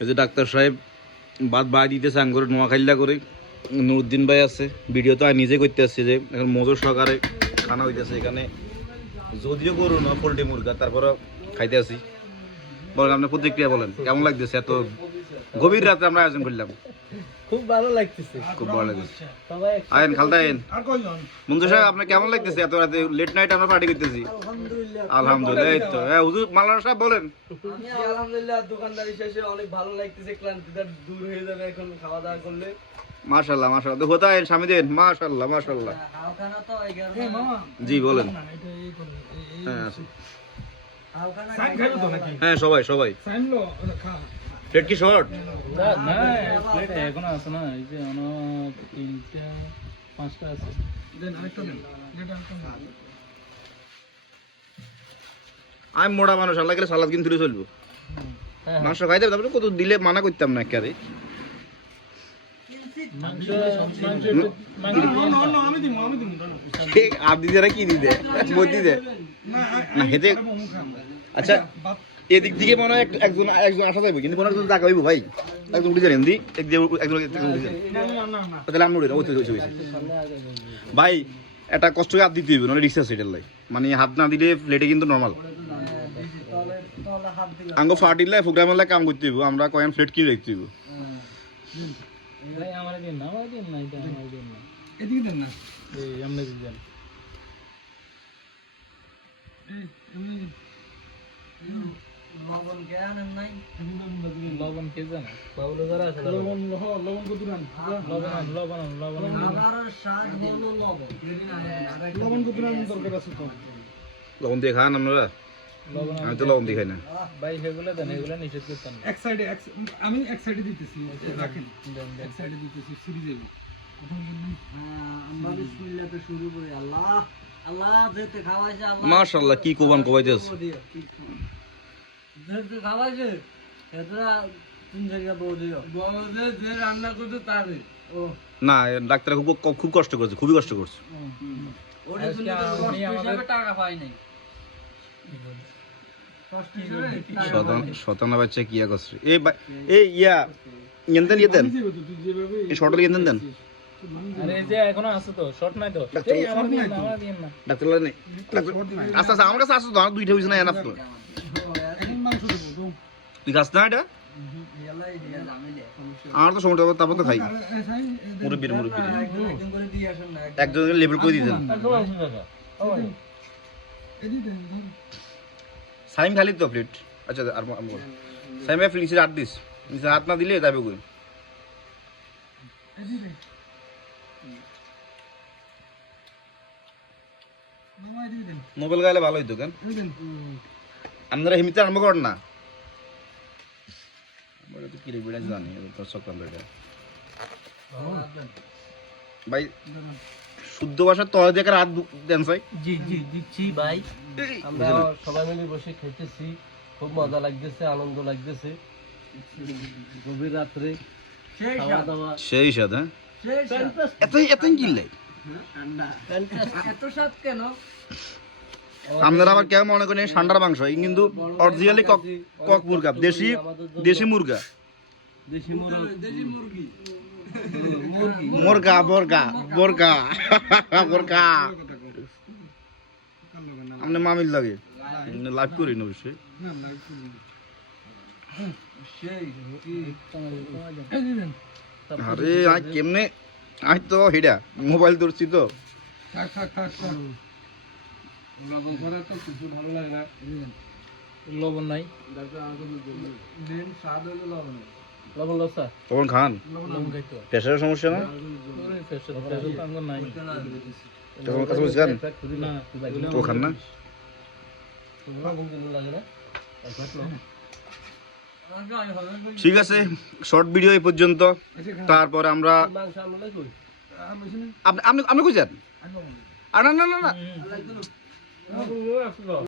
এই যে ডাক্তার সাহেব বাদ বাই দিতেছে আঙ্গুর নোয়াখাইলা করে। নুরুদ্দিন ভাই আছে ভিডিও তো আমি নিজে করতে আসছি যে এখন মজুর সহকারে খানা হইতেছে এখানে। যদিও করু না পোল্ট্রি মুরগা তারপরে খাইতে আসি। বলেন আপনার প্রতিক্রিয়া বলেন কেমন লাগতেছে? এত গভীর রাতে আমরা আয়োজন করলাম। খুব ভালো লাগতেছে। খুব ভালো লাগতেছে। আয়েন খালদা আয়েন। মঞ্জু সাহেব আপনার কেমন লাগতেছে? এত রাতে লেট নাইট আমরা পার্টি করতেছি। আলহামদুলিল্লাহ তো। হ্যাঁ হুজুর মালানা সাহেব বলেন। আমি আলহামদুলিল্লাহ দোকানদারি শেষে অনেক ভালো লাগতেছে ক্লান্তিটা দূর হয়ে যাবে এখন খাওয়া দাওয়া করলে তো জি বলেন। হ্যাঁ আছে। হালখানা সাইন খাইবে তো নাকি? হ্যাঁ সবাই সবাই। সাইন লো ওটা খা। প্লেট কি শর্ট? না না প্লেট এখন আছে না এই যে অন তিনটা পাঁচটা আছে। দেন আরেকটা দেন। যেটা আরেকটা দেন। আমি মোড়া মানুষ আল্লাহ গেলে সালাদ কিন্তু তুলে চলবো। মাংস খাইতে তারপরে কত দিলে মানা করতাম না একেবারে। একটু কি দিতে দিতে না, হেতে। আচ্ছা এদিক দিকে মনে হয় একজন একজন আসা যাবে কিন্তু মনে হয় টাকা হইব ভাই। একজন উঠে যাবেন দি একজন একজন উঠে যাবেন। না, না, না, না। তাহলে আমি উঠে ওই। ভাই এটা কষ্ট করে হাত দিতে হইবে নাহলে রিক্সা সেটেল লাই। মানে হাত না দিলে প্লেটে কিন্তু নর্মাল আঙ্গ ফাটিলে প্রোগ্রামের কাম করতে হইব আমরা কয়েন প্লেট কিনে রাখতে হইব ভাই আমার দিন না আমার দিন না এটা আমার দিন না। এদিকে দেন না। এই আমরা দিন। এই, এমনি- লবণ কে জানে? লবণ, লবণ কত লবণ লবণ লবণ লবণ লবণ। কত দরকার আছে লবণ দিয়ে খান আপনারা। আমি তো লবণ দিয়ে খাই না। ভাই সেগুলো দেন এগুলো নিষেধ করতেন না। এক সাইডে আমি এক সাইডে দিতেছি রাখেন। এক সাইডে দিতেছি সিরিজ হ্যাঁ, আমরা বিসমিল্লাহ শুরু করি। আল্লাহ আল্লাহ যেতে খাওয়াইছে আল্লাহ মাশাআল্লাহ কি কোবান কোবাইতে যেতে খাওয়াইছে এটা তিন জায়গা বউ দিও। বউদের যে রান্না করতে তারে ও। না ডাক্তার খুব খুব কষ্ট করছে খুবই কষ্ট করছে। ওরে কষ্ট হিসাবে টাকা পাই নাই। শতান বাচ্চা কি ইয়া করছে এই এই ইয়া ইয়েন ইয়ে দেন দিবে তো এই শর্টের ইয়েন দেন আরে যে এখনও আছে তো শর্ট নাই তো। এই আমার দিন না আমার দিন না। ডাক্তার লাগে নেই। আচ্ছা আচ্ছা আমার কাছে তো আমার দুইটা হয়েছে না এনাফ তো। তুই খাস না এটা? আমার তো সমস্যা হবে, তারপর তো খাই। মুরব্বির মুরব্বির। একজন একজন করে দিয়ে আসুন না একজন লেবেল করে ধর। সাইম খালি তো প্লেট আচ্ছা আর। সাইম ভাই হাত দিস। নিচে হাত না দিলে যাবে কই? মোবাইল গাইলে ভালো হইতো কেন? আপনারা হিমিতে আরম্ভ করেন না। আমরা তো বিড়াই জানি তো সকাল ভাই শুদ্ধ ভাষার তয় দেখার হাত দু- দেন সাই জি জি দিচ্ছি। ভাই আমরা সবাই মিলে বসে খেতেছি খুব মজা লাগতেছে আনন্দ লাগতেছে। গভীর রাত্রে সেই সাথে এত এত কিনলে এত স্বাদ কেন? আপনারা আবার কেমন মনে করেন ঠান্ডার মাংস এই কিন্তু অরিজিনালি কক কক মুরগা দেশি দেশি মুরগা। দেশি মুরগি। দেশি মুরগি মুরগি মুরগা বর্গা বর্গা বর্গা আপনি মামির লাগে লাইভ করি না অবশ্যই। আরে আজ কেমনে আজ তো হিডা মোবাইল ধরছি তো। লবণ ছাড়া তো কিছু ভালো লাগে না। এদিকে দেন। লবণ নাই লবণ লসা খান? প্রেশারের সমস্যা না? তখন খান তো খান ঠিক আছে শর্ট ভিডিও এই পর্যন্ত। তারপরে আমরা? আপনি আপনি কই যান? আর না না না।